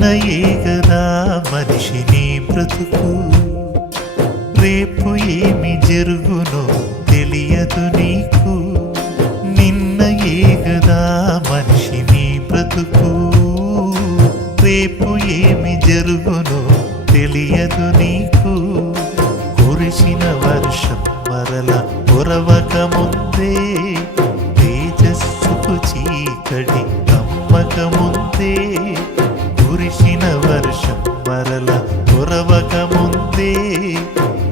నిన్నయే కదా మనిషిని బ్రతుకు. రేపు ఏమి జరుగునో తెలియదు నీకు. నిన్నయే కదా మనిషిని బ్రతుకు. రేపు ఏమి జరుగునో తెలియదు నీకు. కురిసిన వర్షం మరల కురవక ముందే తేజస్సుకు చీకటి నమ్మకముందే కురిసిన వర్షం మరల కురవక ముందే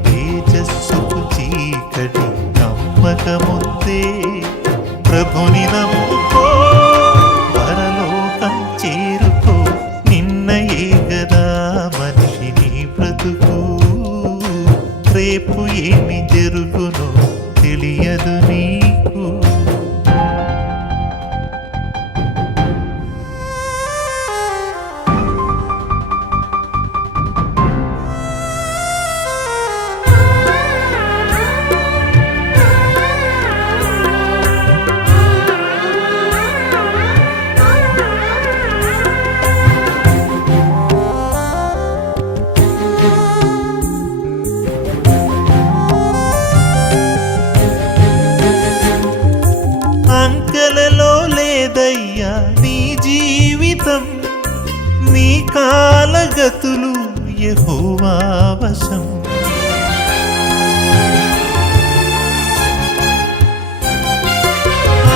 తేజస్సుకు చీకటి నమ్మక ముందే. ప్రభుని నమ్ముకో పరలోకం చేరుకో నిన్నయే గదా మనిషిని బ్రతుకు. రేపు ఏమి జరుగు కాలగతులు యహోవావశం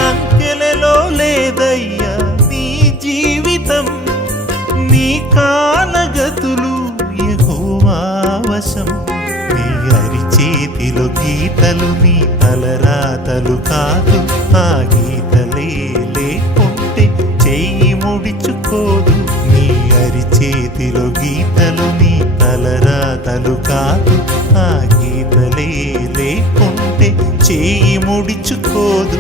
అంకెలలో లేదయ్యా నీ జీవితం నీ కాలగతులు యహోవావశం నీ అరిచేతిలో గీతలు నీ తలరాతలు కాదు ఆ గీతలే లేకుంటే చెయ్యి ముడుచుకోదు. అందరి చేతిలో గీతలు నీ తలరాతలు కాదు. ఆ గీతలే లేకుంటే చేయి ముడిచుకోదు.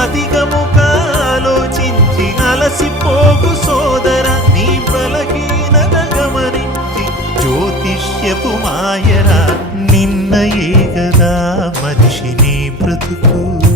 అధికముగా ఆలోచించి అలసిపోకు సోదర నీ బలహీనత గమనించి జ్యోతిష్యపు మాయరా. నిన్న ఏ కదా మనిషిని బ్రతుకు.